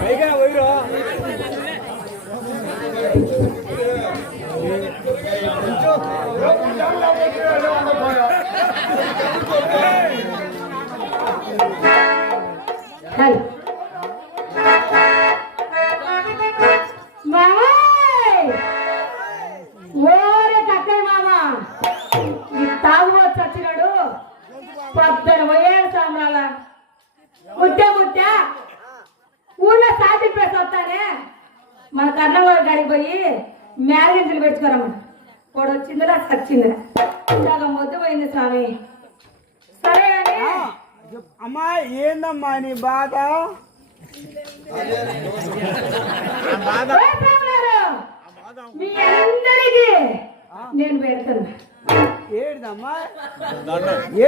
పైగా పోయిరో మన కర్ణంలో గడికి పోయి మ్యారేజ్లు పెట్టుకోరమ్మ వాడు వచ్చిందిరా సచ్చిందిరా చాలా మొద్దు పోయింది స్వామి. సరే అని అమ్మా ఏందమ్మా నీ బాధ? మీ అందరికి నేను పెడుతున్నా. ఏడమ్మా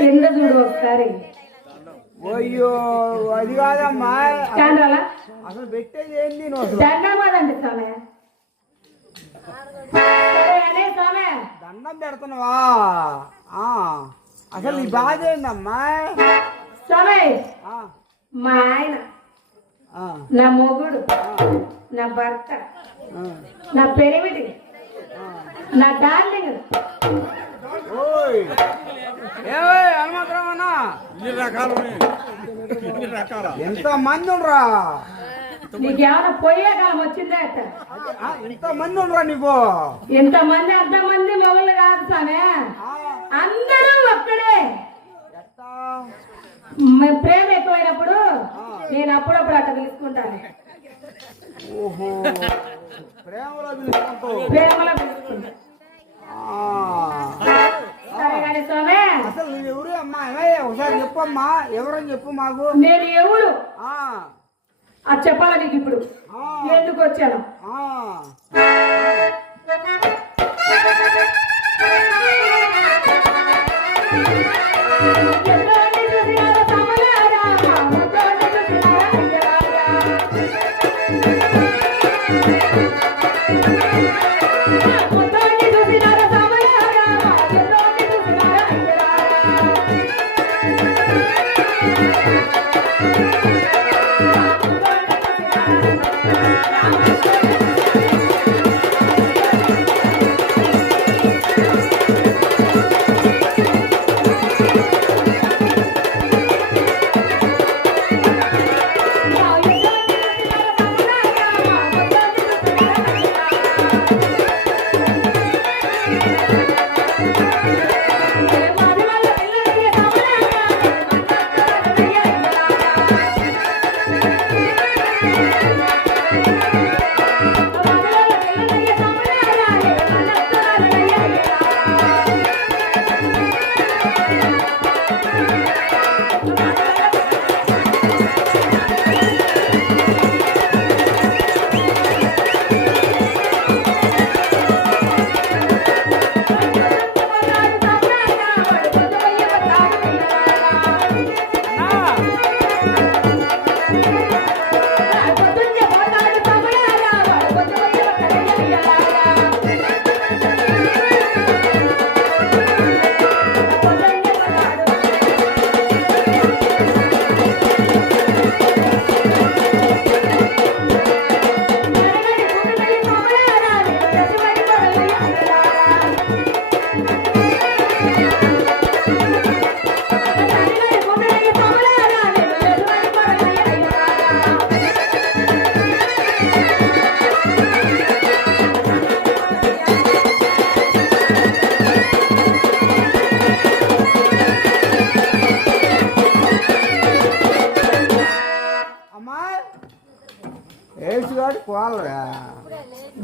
ఎండ చూడు ఒకసారి. అయ్యో అది కాదమ్మా, చాంద్రాల అసలు పెట్టేది ఏంది? దండమాదండి స్వామి. దండం పెడుతున్నావా? అసలు నీ బాధ ఏందమ్మా? స్వామి మా ఆయన, నా మొగుడు, నా భర్త, నా పెరిమిటి, నా డార్లింగ్. హనుమంతరామన్నా ఎంత మంది ఉండరా? నీకేమైనా పోయే కాలం వచ్చిందా? ఎంత మంది ఉండరా నీకు? ఎంతమంది అంతమంది మొగలు కాదు సామే, అందరూ ఒక్కడే. ప్రేమ ఎక్కువైనప్పుడు నేను అప్పుడప్పుడు అట్లా పిలుచుకుంటాను. ఓహో ప్రేమలో పిలుచుకుంటా. సరే కానీ స్వామి, అసలు నువ్వు ఎవరు అమ్మా? ఒకసారి చెప్పమ్మా, ఎవరని చెప్పు మాకు. నేను ఎవరు అది చెప్పాలా నీకు? ఇప్పుడు ఎందుకు వచ్చాను?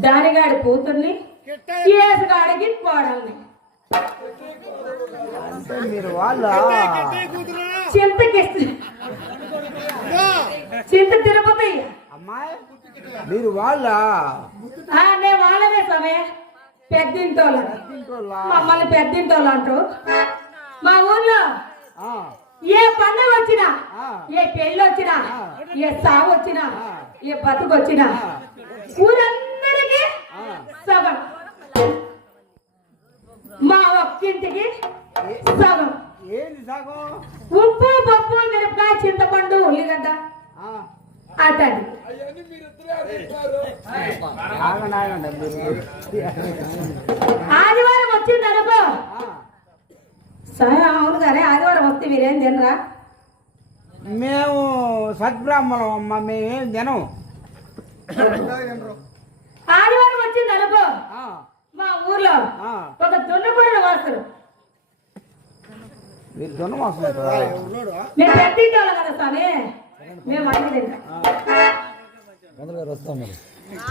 దానిగాడి కూతుర్ని ఏసుగాడికి కోడల్ని. అంటే మీరు వాళ్ళ చింత తిరుపతి అమ్మాయి, మీరు వాళ్ళ? నేను వాళ్ళమే సమయ పెద్దింటోళ్ళు, మమ్మల్ని పెద్దింటోళ్ళు అంటూ. మా ఊర్లో ఏ పండుగ వచ్చినా ఆ. ఏ పెళ్ళి వచ్చినా ఆ. ఏ సావు వచ్చినా ఆ. ఏ బతుకు వచ్చినా ఆ. ఊరందరికీ ఆ. సగం, మా ఒక్కింటికి ఏ- సగం. ఏంది సగం? ఉప్పు పప్పు మిరపకాయ చింతపండు ఉల్లిగడ్డ ఆ. అతడి ఆగండి, ఆగండి మీరు. ఆదివారం వచ్చింది అనుకో ఆ. సరే అవును కానీ ఆదివారం వస్తే మీరేం తినరా? మేము సద్బ్రాహ్మణం అమ్మ, మేమేం తినం. ఆదివారం వచ్చింది అనుకో ఆ. మా ఊర్లో ఆ. ఒక దున్నపోయిన వాసుడు మీరు దున్నం వస్తుంటారా? మేము పెట్టింటి వాళ్ళం కదా స్వామి, మేము అడిగి తింటాం.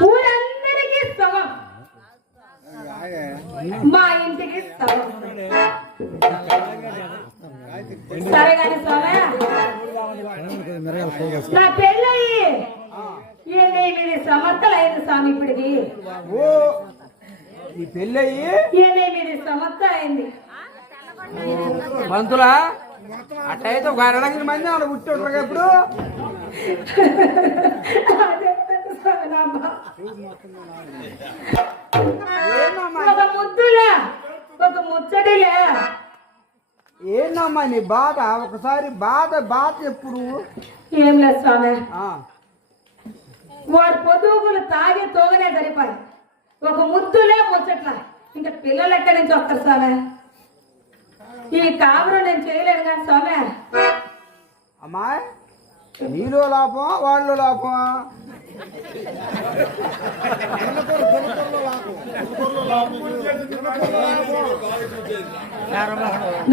ఊరందరికీ సగం, మా ఇంటికి సగం. సరే కానీ స్వామి, నా పెళ్ళయి 8 సంవత్సరాలు అయింది స్వామి. ఇప్పటికి ఓ, ఈ పెళ్ళయి 8 సంవత్సరాలు అయింది. పంతులా అట్టయితే ఒక 2 మంది అలా పుట్టుంటారు ఇప్పుడు. అదే కదా స్వామి నా బాధ. ఏందమ్మా ఒక ముద్దులే ఒక ముచ్చటిలే. ఏందమ్మా నీ బాధ? ఒకసారి బాధ ఎప్పుడు? ఏం లేదు స్వామి, ఆ. వాడు పొదుగులు తాగి తోగనే సరిపోయి ఒక ముద్దులే ముచ్చట్ల. ఇంకా పిల్లలు ఎక్కడి నుంచి వస్తారు స్వామి? ఈ కాపురం నేను చేయలేను కానీ స్వామి. అమ్మాయి, నీలో లాభం వాళ్ళు లాభమా?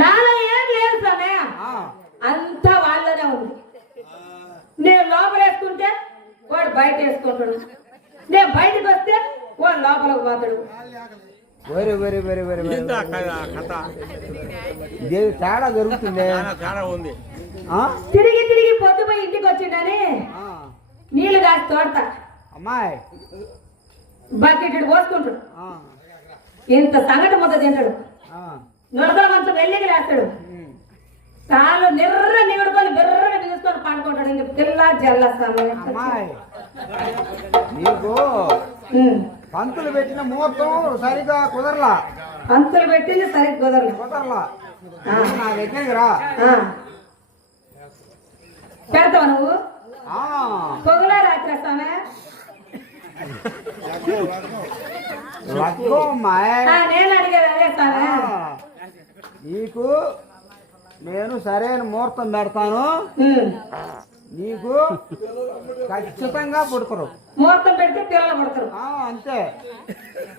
నాలో ఏం లేదు స్వామి, ఆ. అంతా వాళ్ళనే ఉంది. నేను లోపల వేసుకుంటే వాడు బయట వేసుకుంటాడు, నేను బయటకు వస్తే వాడు లోపలికి పోతాడు. వెరీ వెరీ వెరీ వెరీ దేవి తేడా జరుగుతుంది. ఆ? తిరిగి తిరిగి పొద్దుపోయి ఇంటికి వచ్చిండని ఆ. నీళ్లు కాసి తోడతా అమ్మాయి. బకెట్ పోసుకుంటాడు. ఆ. ఇంత సంగటి మొత్తం తింటాడు. ఆ. నొడకల మంచం వెళ్ళికి లేస్తాడు. ఉమ్. కాళ్ళు నిర్ర నిగుడుకొని బిర్రని బిగుసుకొని పండుకుంటాడు. ఇంక పిల్ల జల్ల సమయం. అమ్మాయి, నీకు పంతులు పెట్టిన ముహూర్తం సరిగా కుదరలా. అంతులు పెట్టింది సరిగ్గా కుదరలేదు. కుదరలా. నా దగ్గరికి రా. పెడతావు నువ్వు ఆ. పొగలా రాత్రి స్వామి. లగ్గం అమ్మాయి. నేను అడిగేది అదే స్వామి. నీకు నేను సరైన ముహూర్తం పెడతాను. నీకు ఖచ్చితంగా పుడతారు. ముహూర్తం పెడితే పిల్లలు పడతారు. అంతే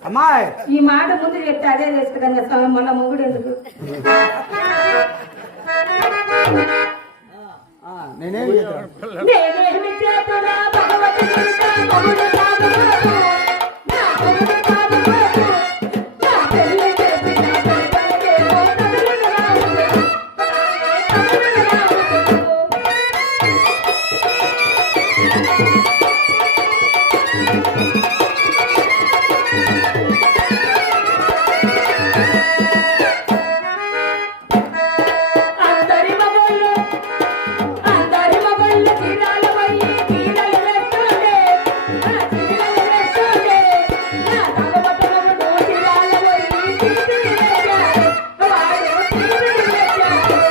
అమ్మాయి. ఈ మాట ముందు చెప్తే అదే చేస్తుంది కదా స్వామి. మళ్ళా మొగుడు ఎందుకు? నేనేం చేద్దాం? నేనేమి చేతున్నా భగవతుని మొగుడు కాదు నాకు. నా మొగుడు కాదు నాకు. నా పెళ్లి చేసిన పెద్దలకేమో తమిళుడు రాదు. తమిళుడు రాదు. అందరి మగళ్ళు తీరాల పోయి తీరలు వేస్తుండే. నా తీరలు వేస్తుండే. నా తగబట్ట మొగుడు తీరాల పోయి తీపిడి వేశాడు. వాడు తీపిడి వేశాడు.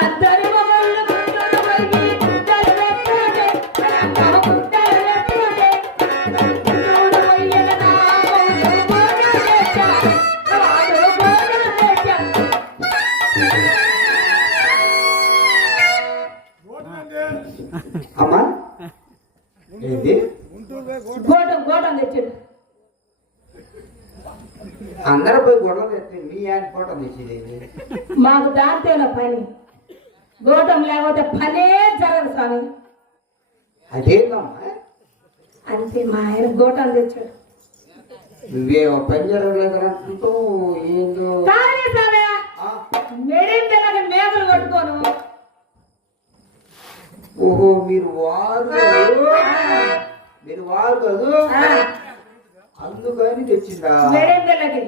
అందరి మగళ్ళు గుంటలు పోయి గుంటలు వేస్తుండే. నా గుంటలు వేస్తుండే. గుంటలు పోయి నా మొగుడు బోనం వేశాడు. వాడు బోనం వేశాడు. అమ్మా, ఏంటి? గోటం తెచ్చాడు. అందరూ పోయి గొడవ తెచ్చి మీ ఆయన ఫోటో తెచ్చేది. మాకు దాంతోనే పని. గోటం లేకపోతే పనే జరగదు స్వామి. అదేందమ్మా? అంతే మా ఆయన గోటాలు తెచ్చాడు. నువ్వే పని జరగలేదంటూ ఏందో కానీ సామే మెడేం తెల్లగా మేకలు కట్టుకోను. ఓహో మీరు వారు కాదు అందుకని తెచ్చిందా? మెడేం తెల్లకి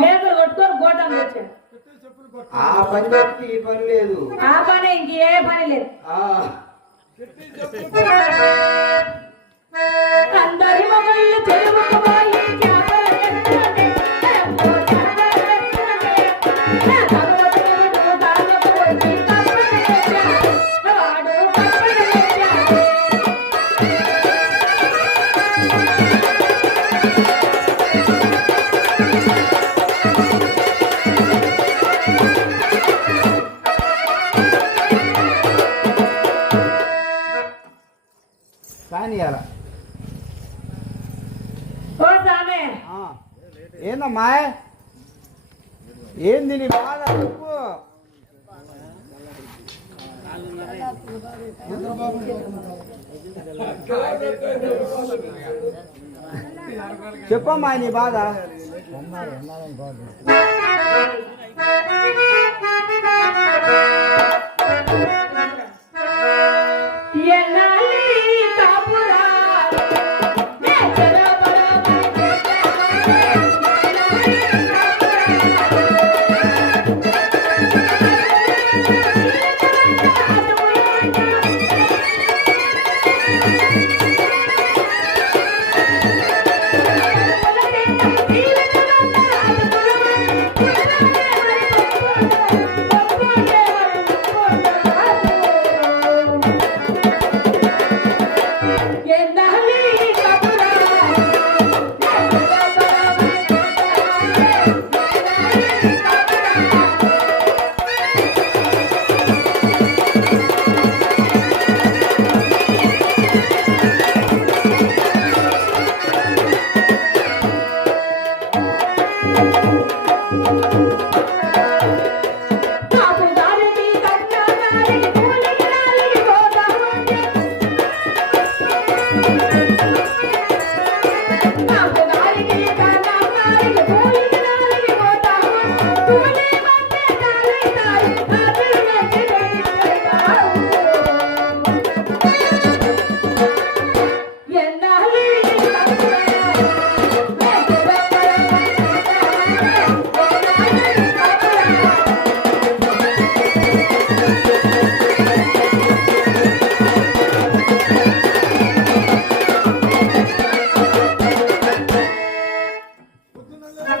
మేకలు కొట్టుకొని గోటాలు తెచ్చాడు. ఆ పని తప్పి ఈ పని లేదు. ఆ పని ఇంకే పని లేదు. అందరి మొగళ్ళు చెరువుకుపోయి కానీ అలా ఓ సామే ఏందమ్మా ఏంది నీ బాధ చెప్పు. చెప్పమ్మా నీ బాధ.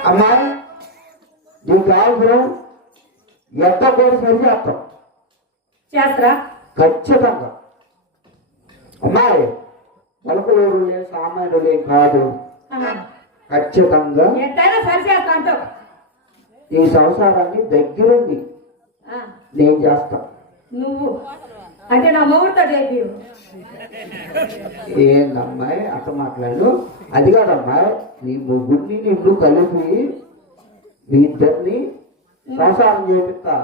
అమ్మా నీకు కావాల్సిన ఎంత కూడా సరి చేస్తాం చేస్తారా? ఖచ్చితంగా. అమ్మాయి పలుకులూరులే సామాన్యులే కాదు, ఖచ్చితంగా ఎంతైనా సరి చేస్తా అంటావు. ఈ సంసారాన్ని దగ్గరుంది నేను చేస్తా. నువ్వు అంటే నా మొగుడుతో చెప్పి ఏందమ్మాయి అట్ట మాట్లాడు. అది కాదమ్మాయి నీ ముగ్గురిని నిన్ను కలిపి మీ ఇద్దరిని సంసారం చేపిస్తా.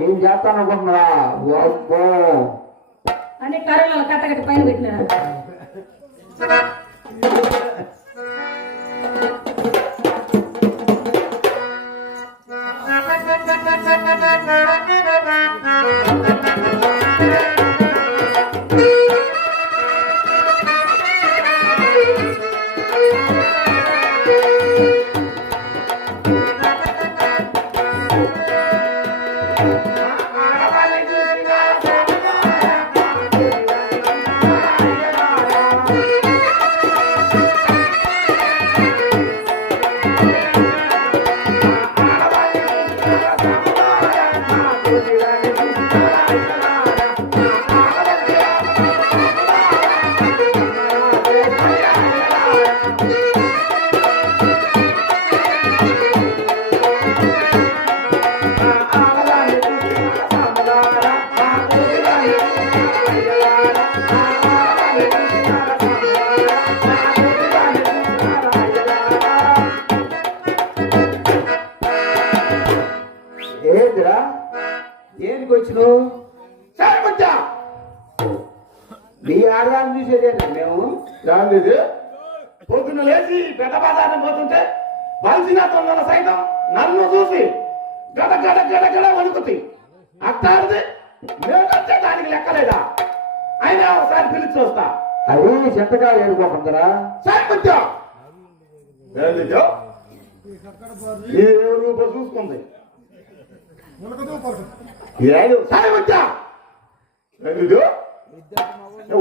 నేను చేస్తాను అనుకుంటున్నా. అన్ని కర్రలు కట్టగట్టి పైన పెట్టినా దాన్ని చూసేదేనా మేము? గాంధీజీ పొద్దున్న లేచి పెద్ద బజార్ని పోతుంటే బలిసిన తొందర సైతం నన్ను చూసి గడ గడ గడ గడ వణుకుతాయి. అట్టాడితే నేనంటే దానికి లెక్కలేదా? అయినా ఒకసారి పిలిచి చూస్తా. అది చెత్తకాలు ఏరుకోకుందరా. సాయమత్యం ఈ రూపాయలు చూసుకుంది ఏడు సాయమత్యం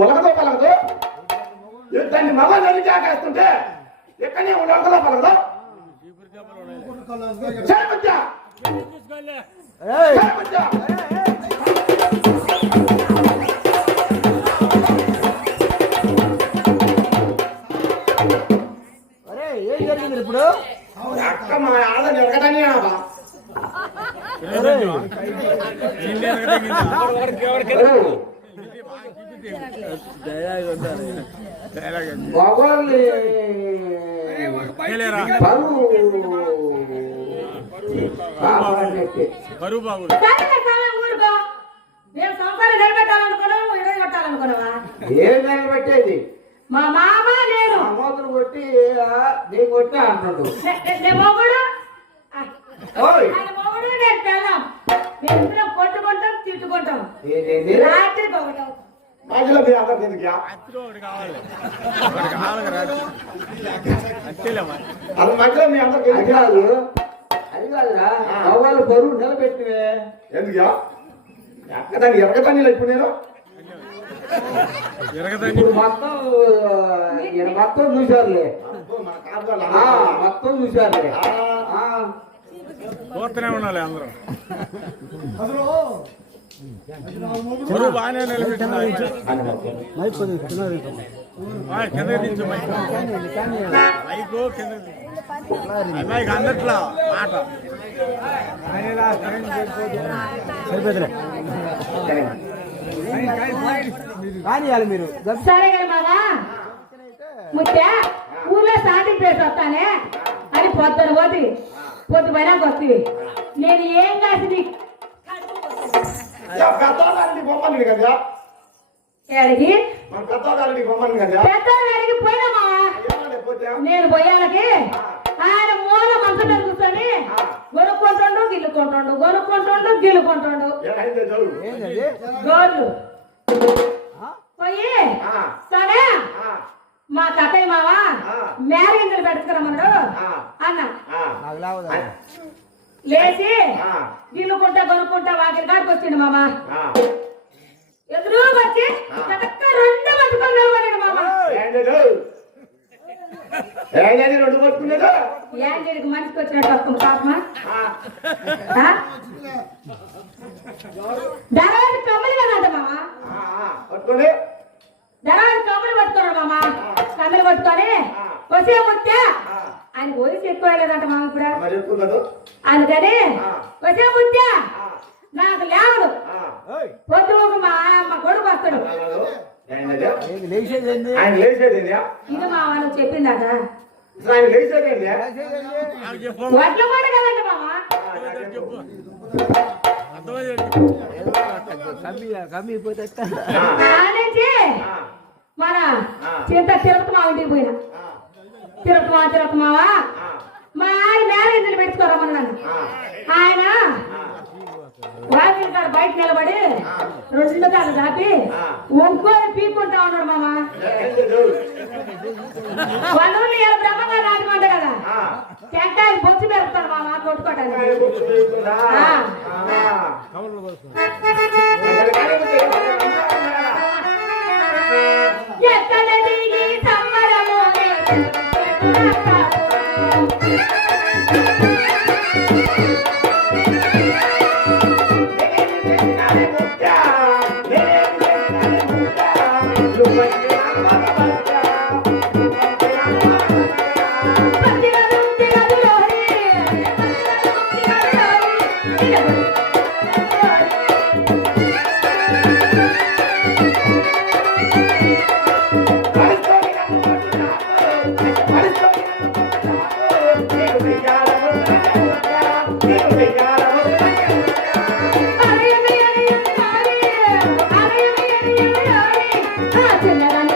ఒలగదో పలగదు దాన్ని మగ నరికి ఆకేస్తుంటే ఎక్కడనే ఒలగదో పలగదు. సాయమత్యం సాయమత్యం ఏం జరిగింది ఇప్పుడు? అక్క మా ఆడని ఎరగటని మగవాళ్ళని బరువు బాబు ఊరుకో. మేము సంసారం నిలబెట్టాలనుకున్నాము, ఇరవై కొట్టాలనుకున్నావా? ఏం నిలబెట్టేది? మా మామ నేను ఆ మూతలు కొట్టి నేను కొట్టినా అంటున్నాడు. నే మొగుడు ఓయ్ ఆయన మొగుడు నేను పెళ్ళాం. మేము ఇద్దరం కొట్టుకుంటాం, తిట్టుకుంటాం. ఏంటేంటి? రాత్రికి ఒకటం. మధ్యలో మీ అందరికి ఎందుకు ఒకటి కావాలి అంతేలేమా అది మధ్యలో మీ అందరికి అది ఎందుకు కాదు, అది కాదురా. మగవాళ్ళు బరువు నిలబెట్టివే. ఎందుకు ఎక్కదాన్ని ఎరగటాన్ని ఇప్పుడు నేను ఇప్పుడు మొత్తం ఈయన మొత్తం చూశారులే. మొత్తం చూశారులే. పోతూనే ఉండాలి అందరూ. బరువు బాగానే నిలబెట్టింది. కింద దించు మైక్ కింద అమ్మాయికి అందట్లా మాట సరిపోతులే కానీ మీరు సరే కదా బాబా ముత్య ఊర్లో స్టార్టింగ్ ప్లేస్ వస్తానే అని పొద్దున పోతి పొద్దు పైనాక వస్తుంది. నేను ఏం కాసి పెద్దవాళ్ళని బొమ్మని కదా ఏడికి మన పెద్దవాళ్ళని బొమ్మని కదా పెద్దోళ్ళు అడిగి పోయినామా? నేను పోయాలకి ఆయన మూల మంచం మీద కూర్చొని గొనుక్కుంటుండు గిల్లుకుంటుండు, గొనుక్కుంటుండు గిల్లుకుంటుండు. గోర్లు పోయి సరే మా కథయ్య మావా మ్యారేంజలు పెట్టుకురమ్మన్నాడు అన్న. లేచి గిల్లుకుంటా గొనుక్కుంటా వాకిలి కాడికి వచ్చిండు మామ. ఎదురు వచ్చి రెండు పట్టుకొని నిలబడాడు మామ. రెండు పట్టుకునేదా యాంటీడికి మనిషికి వచ్చినట్టు వస్తుంది పాపమా. ధరవాడి కమ్మలు కదంట మామ. పట్టుకోండి ధరవాడి కమ్మలు పట్టుకున్నాడు మామ. కమ్మలు పట్టుకొని వచ్చే ముత్తే ఆయన వయసు ఎక్కువ లేదంట మామ ఇప్పుడు. మరి ఎక్కువ కదా అందుకని వచ్చే ముత్తే నాకు లేవదు. పొద్దు మా కొడుకు వస్తాడు. లేచేది ఆయన లేచేది ఇది మామ నువ్వు చెప్పిందాట. ఆయన లేచేది వడ్ల కూడా కదంట మామ. కమ్మిపోతే నుంచి మన చింత తిరుపతి మావ ఇంటికి పోయినా. తిరుపతి మావా మా ఆయన మ్యారేజ్లు పెట్టుకోరమ్మన్నాను. ఆయన వాకిలి కాడ బయట నిలబడి రెండు కాళ్ళు దాపి ఒంగోలు పీక్కుంటా ఉన్నాడు మామ. వాళ్ళ ఊళ్ళో ఇలా బ్రహ్మంగా నాటుకుంట కదా టెంకాయలు బొచ్చు పెడతాడు మామ కొట్టుకోవటానికి. ఎక్కడ దిగి సంబరము చిన్నదాన్ని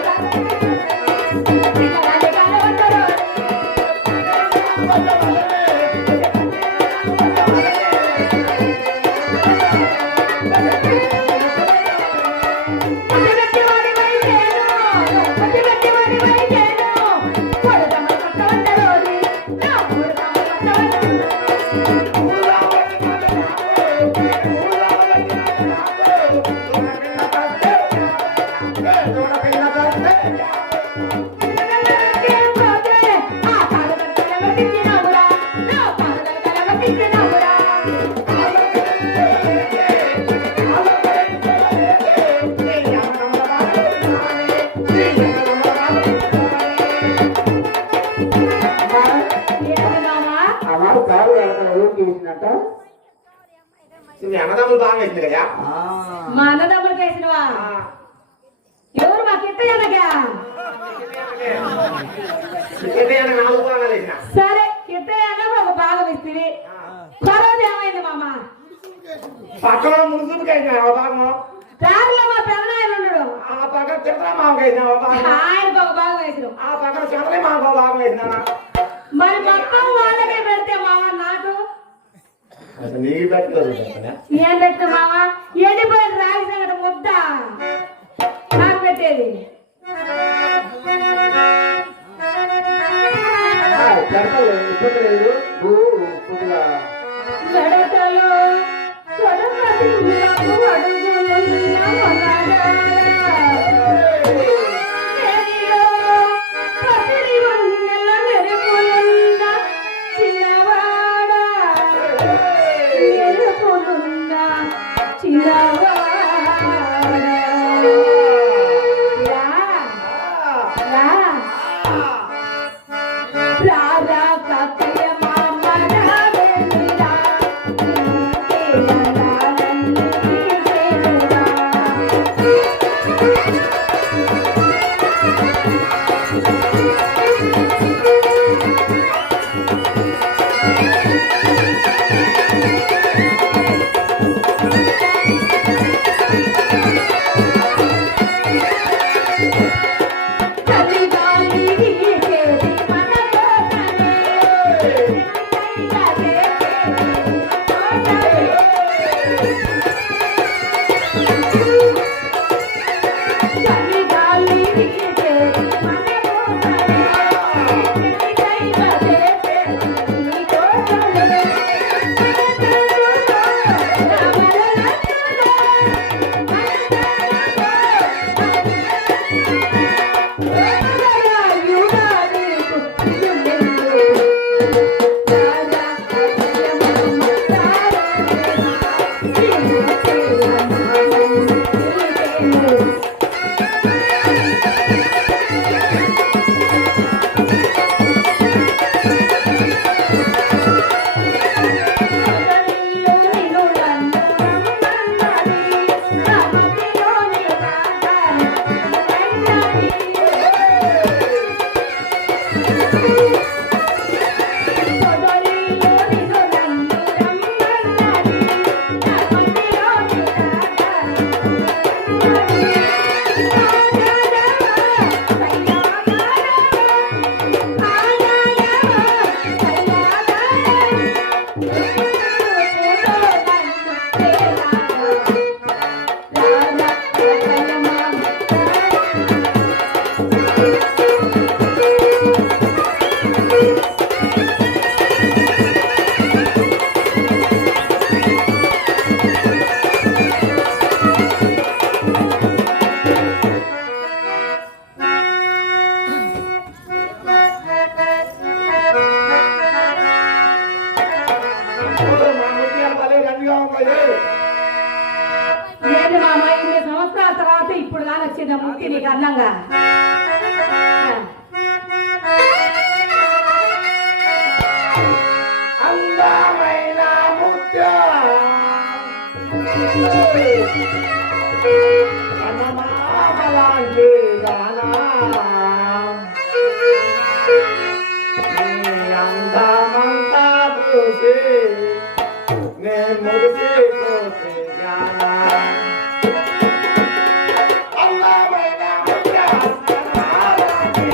আমার కాలు ఏం చేసినట్ట అన్నదమ్ములు బాగా వేసింది కదా మా అన్నదమ్ములకి వేసినవా ఎవరు మా కిట్టయ్యనగా నాలుగు బాగా వేసిన సరే కిట్టయ్యగా ఒక భాగం ఇస్తుంది తర్వాత ఏమైంది మామ పక్కన మున్సిపల్కి భాగం దారిలో మా పెదనాయన ఉన్నాడు ఆ పక్కన చిత్ర మామకి వేసిన భాగం ఆయనకు ఒక భాగం వేసినావు ఆ పక్కన చంద్ర మామకు భాగం వేసిన మరి మొత్తం వాళ్ళకే పెడితే మామ నాకు నీకు పెట్టలేదు ఏం పెట్టిన మామ ఎండిపోయిన రాగి సంగటి ముద్ద నాకు పెట్టేది పెడతలేదు ఇబ్బంది లేదు నువ్వు కొద్దిగా జడతలో తొడగదిన్నపు అడుగులున్న మొనగాడా. నెరిలో పసిడి వన్నెల మెరుపులున్న చిన్నవాడా. మెరుపులున్న చిన్నవాడా. రా, రా. రారా కక్కయ్య మామ రావేమిరా కేరళాలన్నీ తీసేనురా. చలిగాలి వీచేది మన కోసమే. చలిగాలి వీచేది మన కోసమే. నీ కోసమే. ఏంటి మామ ఇన్ని సంవత్సరాల తర్వాత ఇప్పుడు కానీ వచ్చింది ముక్తి నీకు అందంగా. అందమైన ముత్యాలాంటి అందమంతా చూసి నేను మురిసిపోతే జానా అందమైన ముత్యాలాంటి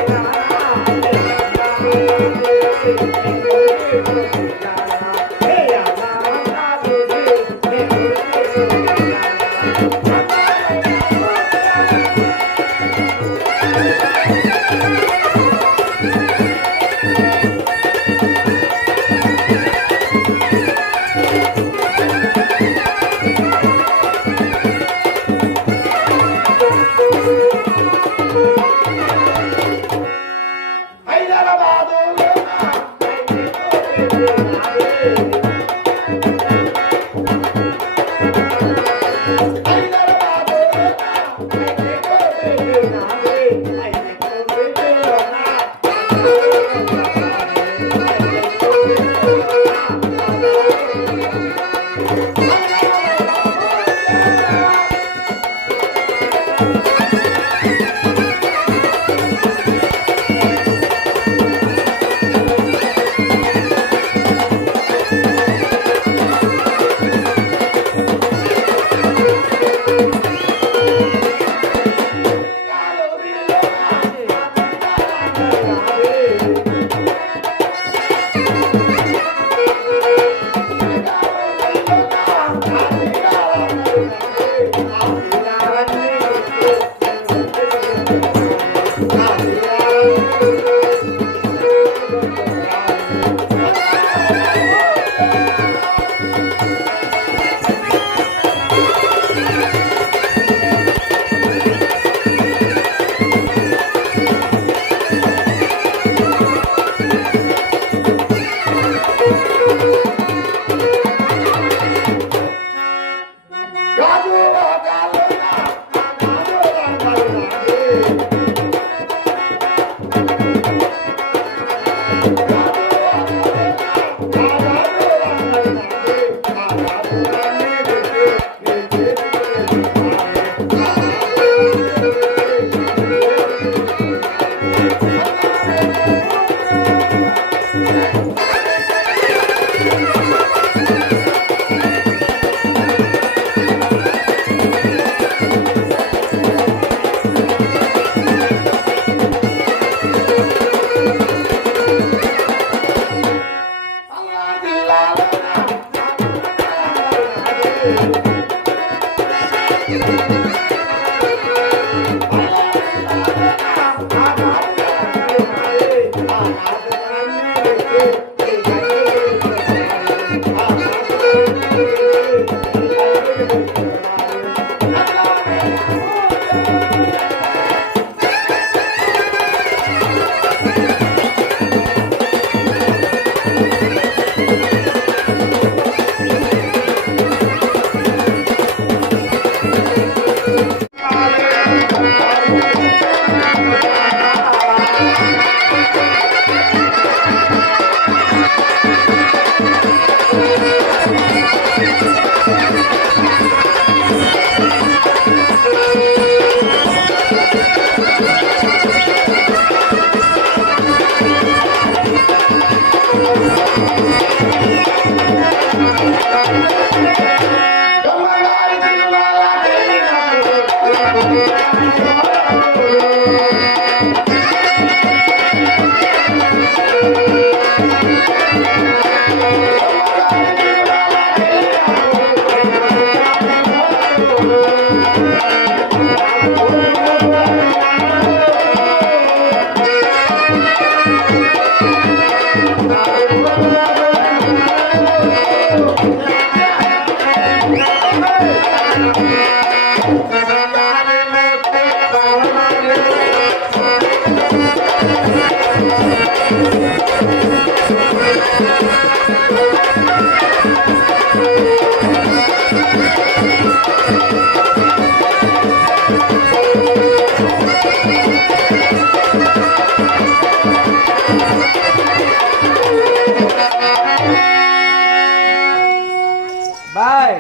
బాయ్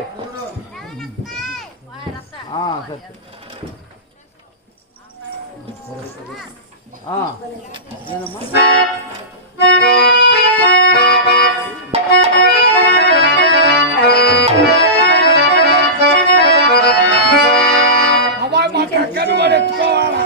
నేనమ్మా అమ్మాయి మా చక్కని కూడా ఎత్తుకోవాలా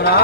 ఏమరా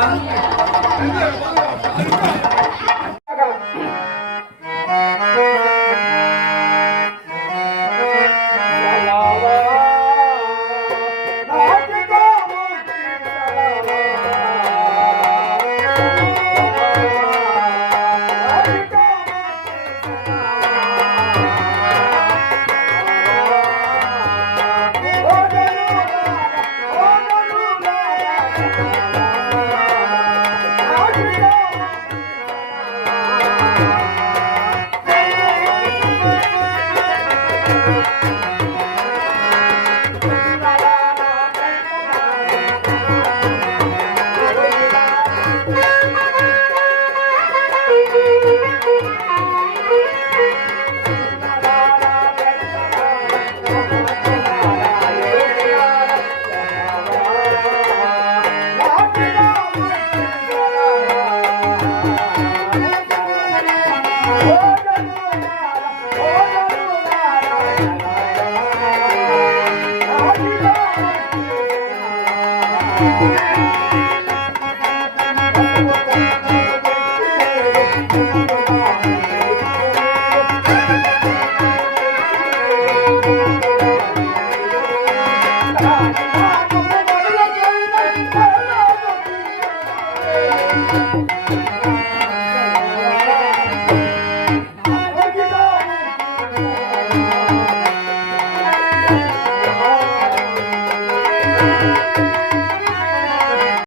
Thank you.